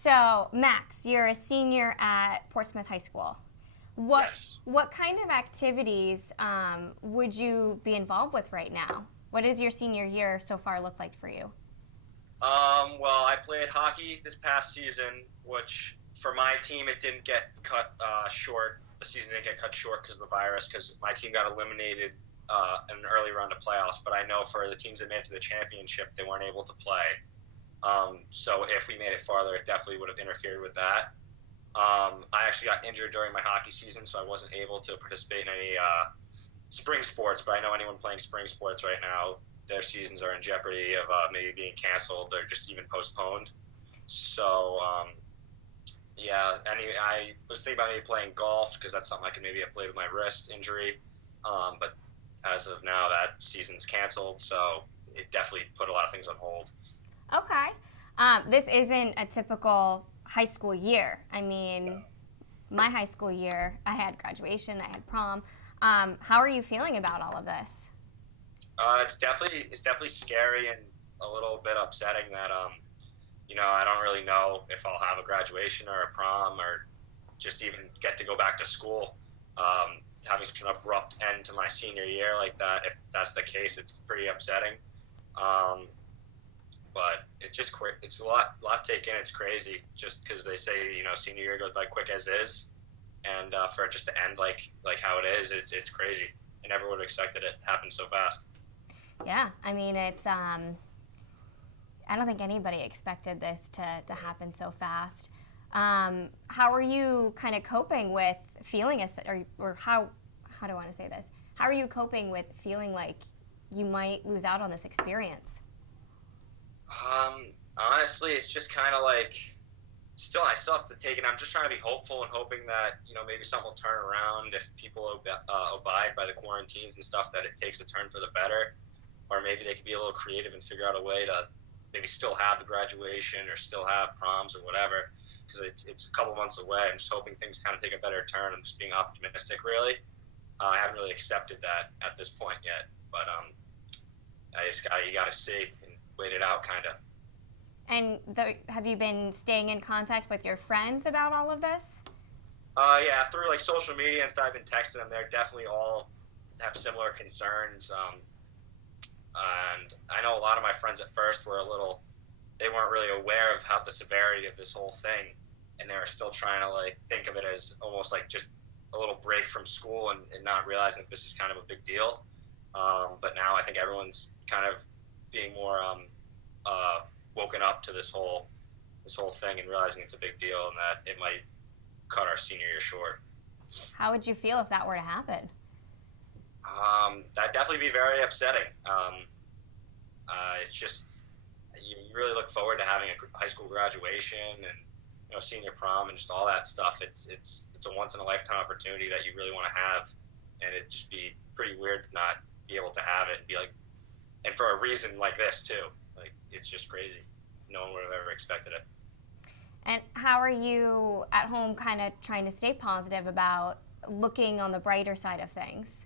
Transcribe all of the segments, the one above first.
So, Max, you're a senior at Portsmouth High School. What Yes. what kind of activities would you be involved with right now? What does your senior year so far look like for you? Well, I played hockey this past season, which for my team it didn't get cut short. The season didn't get cut short because of the virus, because my team got eliminated in an early round of playoffs. But I know for the teams that made it to the championship, they weren't able to play. So if we made it farther, it definitely would have interfered with that. I actually got injured during my hockey season, so I wasn't able to participate in any spring sports. But I know anyone playing spring sports right now, their seasons are in jeopardy of maybe being canceled or just even postponed. So yeah, I was thinking about maybe playing golf because that's something I could maybe have played with my wrist injury. But as of now, that season's canceled, so it definitely put a lot of things on hold. Okay. This isn't a typical high school year. I mean, my high school year, I had graduation, I had prom. How are you feeling about all of this? It's definitely scary and a little bit upsetting that I don't really know if I'll have a graduation or a prom or just even get to go back to school. Having such an abrupt end to my senior year like that, if that's the case, it's pretty upsetting. Um, but it's a lot to take in. It's crazy just because they say senior year goes by quick as is, and for it just to end like how it is, it's crazy. I never would have expected it to happen so fast. Yeah, I mean, I don't think anybody expected this to happen so fast. How are you kind of coping with feeling, or how do I want to say this? How are you coping with feeling like you might lose out on this experience? Honestly, it's just kind of like I still have to take it. I'm just trying to be hopeful and hoping that maybe something will turn around if people abide by the quarantines and stuff. That it takes a turn for the better, or maybe they could be a little creative and figure out a way to maybe still have the graduation or still have proms or whatever. Because it's a couple months away. I'm just hoping things kind of take a better turn. I'm just being optimistic, really. I haven't really accepted that at this point yet, but you got to see and wait it out, kind of. And have you been staying in contact with your friends about all of this? Yeah, through like social media and stuff, I've been texting them. They're definitely all have similar concerns. And I know a lot of my friends at first they weren't really aware of how the severity of this whole thing, and they were still trying to like think of it as almost like just a little break from school and not realizing that this is kind of a big deal. But now I think everyone's kind of being more woken up to this whole thing and realizing it's a big deal and that it might cut our senior year short. How would you feel if that were to happen? That'd definitely be very upsetting. It's just you really look forward to having a high school graduation and senior prom and just all that stuff. It's a once in a lifetime opportunity that you really want to have, and it'd just be pretty weird to not be able to have it and be like, and for a reason like this too. Like it's just crazy. No one would have ever expected it. And how are you at home kind of trying to stay positive about looking on the brighter side of things?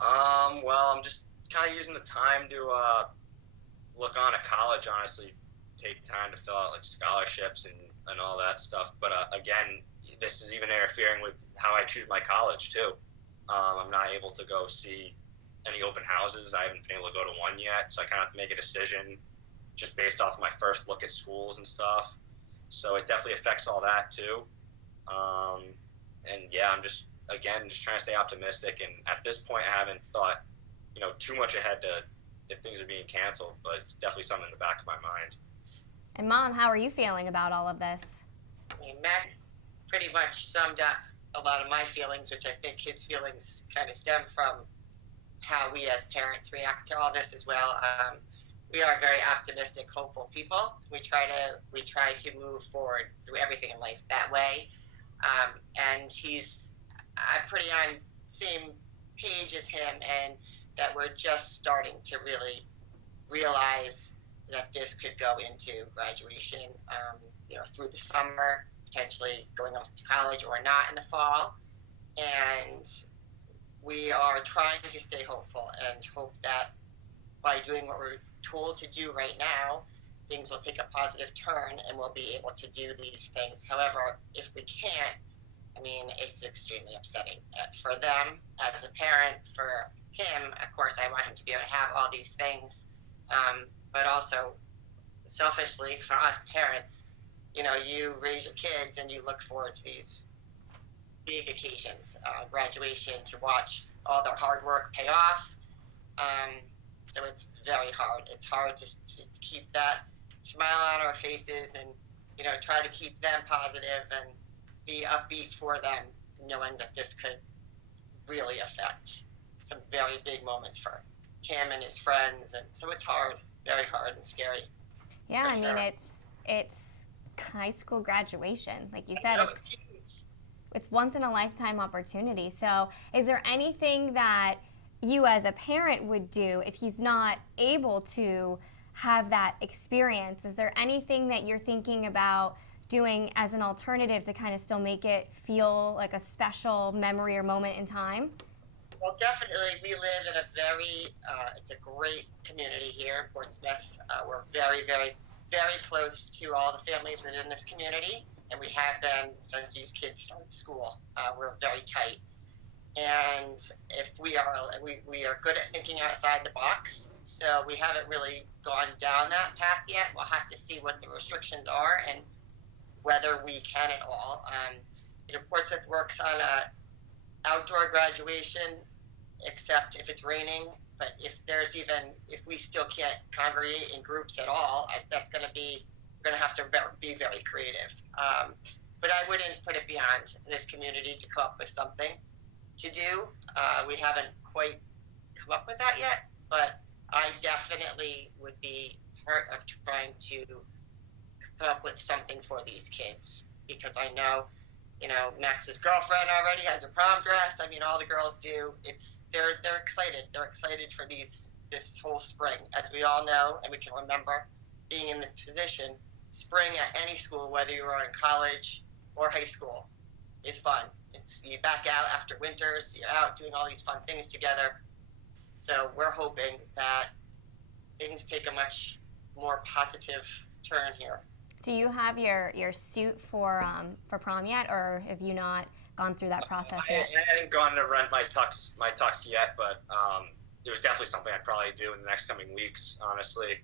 Well, I'm just kind of using the time to look on at college. Honestly, take time to fill out like scholarships and all that stuff. But again, this is even interfering with how I choose my college too. I'm not able to go see any open houses. I haven't been able to go to one yet, so I kind of have to make a decision just based off of my first look at schools and stuff. So it definitely affects all that too. Um, and yeah, I'm just again just trying to stay optimistic. And at this point, I haven't thought too much ahead to if things are being canceled, but it's definitely something in the back of my mind. And Mom, how are you feeling about all of this? I mean, Max pretty much summed up a lot of my feelings, which I think his feelings kind of stem from how we as parents react to all this as well. We are very optimistic, hopeful people. We try to move forward through everything in life that way. And I'm pretty on same page as him, and that we're just starting to really realize that this could go into graduation, through the summer, potentially going off to college or not in the fall. And we are trying to stay hopeful and hope that by doing what we're told to do right now, things will take a positive turn and we'll be able to do these things. However, if we can't, I mean, it's extremely upsetting for them as a parent. For him, of course, I want him to be able to have all these things, but also selfishly for us parents, you know, you raise your kids and you look forward to these big occasions, graduation, to watch all their hard work pay off. So it's very hard. It's hard to keep that smile on our faces and, you know, try to keep them positive and be upbeat for them, knowing that this could really affect some very big moments for him and his friends. And so it's hard, very hard and scary. Yeah, I mean, sure. it's high school graduation. Like you said, It's huge. it's once in a lifetime opportunity. So is there anything that you as a parent would do if he's not able to have that experience? Is there anything that you're thinking about doing as an alternative to kind of still make it feel like a special memory or moment in time? Well, definitely, we live in a very, it's a great community here in Portsmouth. We're very, very, very close to all the families within this community, and we have been since these kids started school. We're very tight. And if we are good at thinking outside the box, so we haven't really gone down that path yet. We'll have to see what the restrictions are and whether we can at all. You know, Portsmouth works on a outdoor graduation, except if it's raining. But if we still can't congregate in groups at all, we're going to have to be very creative. But I wouldn't put it beyond this community to come up with something to do. We haven't quite come up with that yet, but I definitely would be part of trying to come up with something for these kids, because I know, you know, Max's girlfriend already has a prom dress. I mean, all the girls do. They're excited. They're excited for this whole spring, as we all know, and we can remember being in the position. Spring at any school, whether you are in college or high school, is fun. It's you back out after winters. You're out doing all these fun things together. So we're hoping that things take a much more positive turn here. Do you have your suit for prom yet, or have you not gone through that process yet? I hadn't gone to rent my tux yet, but it was definitely something I'd probably do in the next coming weeks, honestly.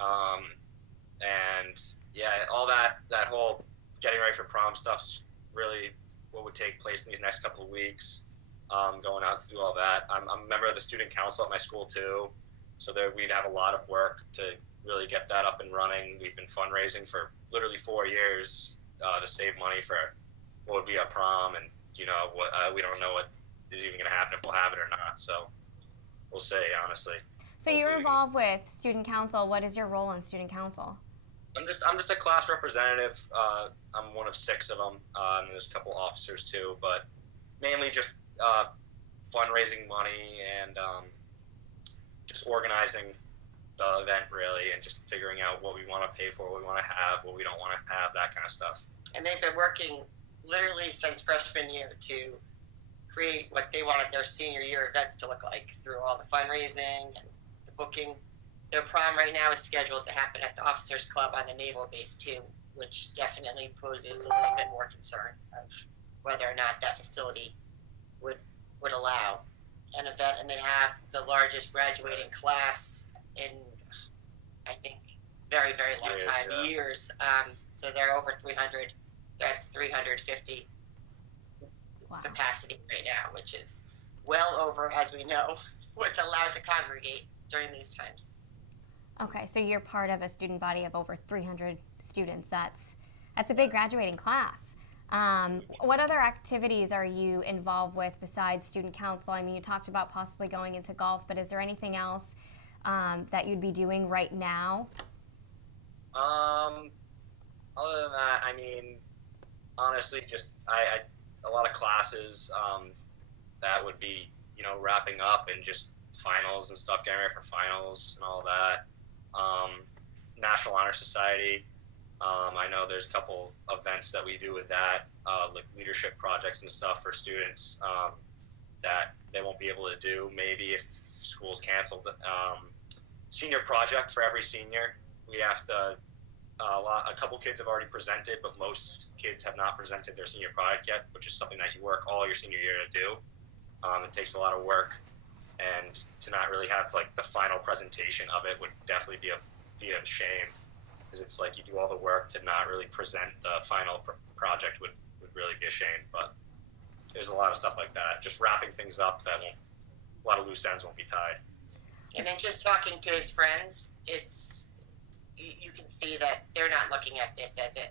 And yeah, all that whole getting ready for prom stuff's really what would take place in these next couple of weeks. Going out to do all that. I'm a member of the student council at my school too, so there we'd have a lot of work to really get that up and running. We've been fundraising for literally 4 years to save money for what would be a prom, and you know what we don't know what is even going to happen if we'll have it or not. So we'll see, honestly. So you're involved with student council. What is your role in student council? I'm just a class representative. I'm one of 6 of them, and there's a couple officers too, but mainly just fundraising money and just organizing the event, really, and just figuring out what we want to pay for, what we want to have, what we don't want to have, that kind of stuff. And they've been working literally since freshman year to create what they wanted their senior year events to look like, through all the fundraising and the booking. Their prom right now is scheduled to happen at the Officers Club on the Naval Base too, which definitely poses a little bit more concern of whether or not that facility would allow an event. And they have the largest graduating class in, I think, very, very long time, years. So they're over 300. They're at 350 capacity right now, which is well over, as we know, what's allowed to congregate during these times. Okay, so you're part of a student body of over 300 students. That's a big graduating class. What other activities are you involved with besides student council? I mean, you talked about possibly going into golf, but is there anything else that you'd be doing right now? Other than that, I mean, honestly, just I a lot of classes that would be, you know, wrapping up, and just finals and stuff, getting ready for finals and all that. National Honor Society. I know there's a couple events that we do with that, like leadership projects and stuff for students that they won't be able to do maybe if school's canceled. Senior project for every senior we have to. A couple kids have already presented, but most kids have not presented their senior product yet, which is something that you work all your senior year to do. It takes a lot of work, and to not really have like the final presentation of it would definitely be a shame, because it's like you do all the work to not really present the final project would really be a shame. But there's a lot of stuff like that, just wrapping things up that won't, a lot of loose ends won't be tied. And then just talking to his friends, it's you can see that they're not looking at this as an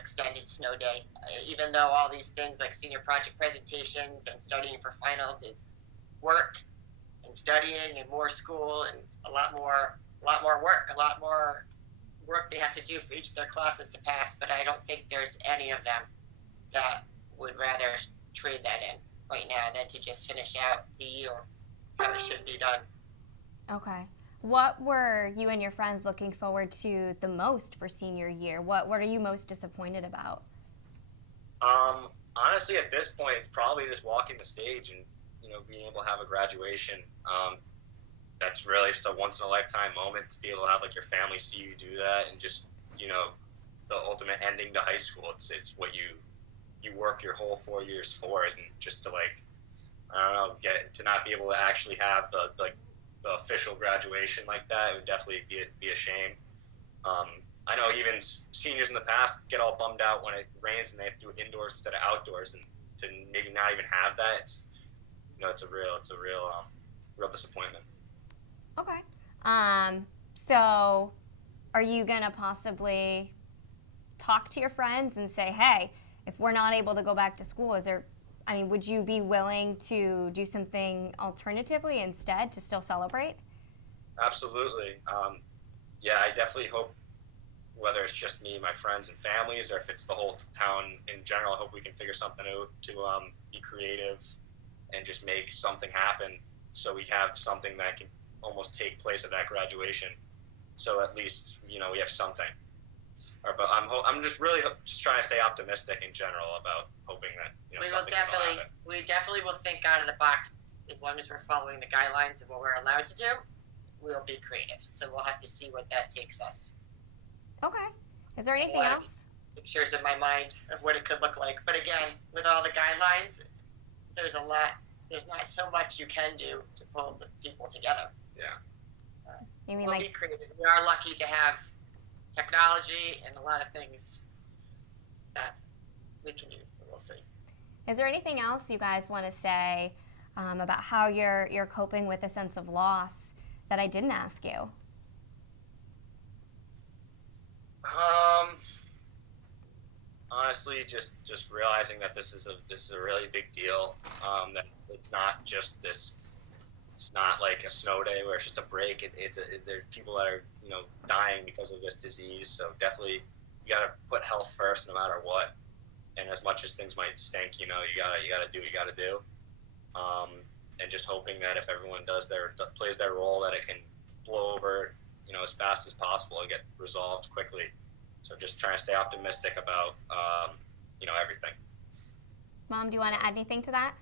extended snow day, even though all these things like senior project presentations and studying for finals is work and studying and more school and a lot more work they have to do for each of their classes to pass. But I don't think there's any of them that would rather trade that in right now than to just finish out the year how it should be done. Okay. What were you and your friends looking forward to the most for senior year? What are you most disappointed about? Honestly, at this point, it's probably just walking the stage and being able to have a graduation. That's really just a once in a lifetime moment to be able to have like your family see you do that, and just the ultimate ending to high school. It's what you work your whole 4 years for it, and just to get to not be able to actually have the official graduation like that, it would definitely be a shame. I know even seniors in the past get all bummed out when it rains and they have to do it indoors instead of outdoors, and to maybe not even have that, it's a real disappointment. Okay. So are you gonna possibly talk to your friends and say, hey, if we're not able to go back to school, would you be willing to do something alternatively instead to still celebrate? Absolutely. Yeah, I definitely hope, whether it's just me, my friends and families, or if it's the whole town in general, I hope we can figure something out to be creative and just make something happen, so we have something that can almost take place at that graduation. So at least, we have something. But I'm just really just trying to stay optimistic in general about hoping that we definitely will think out of the box. As long as we're following the guidelines of what we're allowed to do, we'll be creative. So we'll have to see what that takes us. Okay. Is there anything else? Pictures in my mind of what it could look like. But again, with all the guidelines, there's not so much you can do to pull the people together. Yeah. We'll be creative. We are lucky to have technology and a lot of things that we can use, so we'll see. Is there anything else you guys want to say about how you're coping with a sense of loss that I didn't ask you? Honestly, just realizing that this is a really big deal. That it's not just this. It's not like a snow day where it's just a break. There are people that are dying because of this disease. So definitely, you gotta put health first, no matter what. And as much as things might stink, you gotta do what you gotta do. And just hoping that if everyone plays their role, that it can blow over, as fast as possible and get resolved quickly. So just trying to stay optimistic about, everything. Mom, do you want to add anything to that?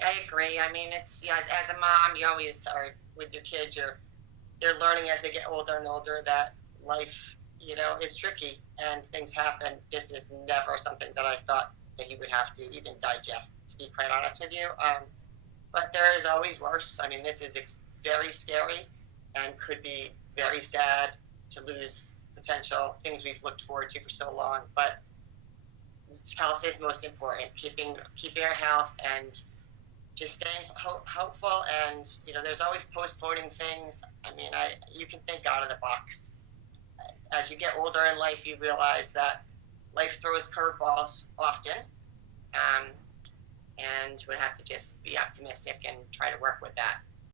I agree. I mean, it's as a mom, you always are with your kids. They're learning as they get older and older that life, is tricky and things happen. This is never something that I thought that he would have to even digest, to be quite honest with you. But there is always worse. I mean, this is very scary and could be very sad to lose potential things we've looked forward to for so long. But health is most important. Keeping our health and just staying hopeful, and there's always postponing things. I mean, you can think out of the box. As you get older in life, you realize that life throws curveballs often, and we have to just be optimistic and try to work with that.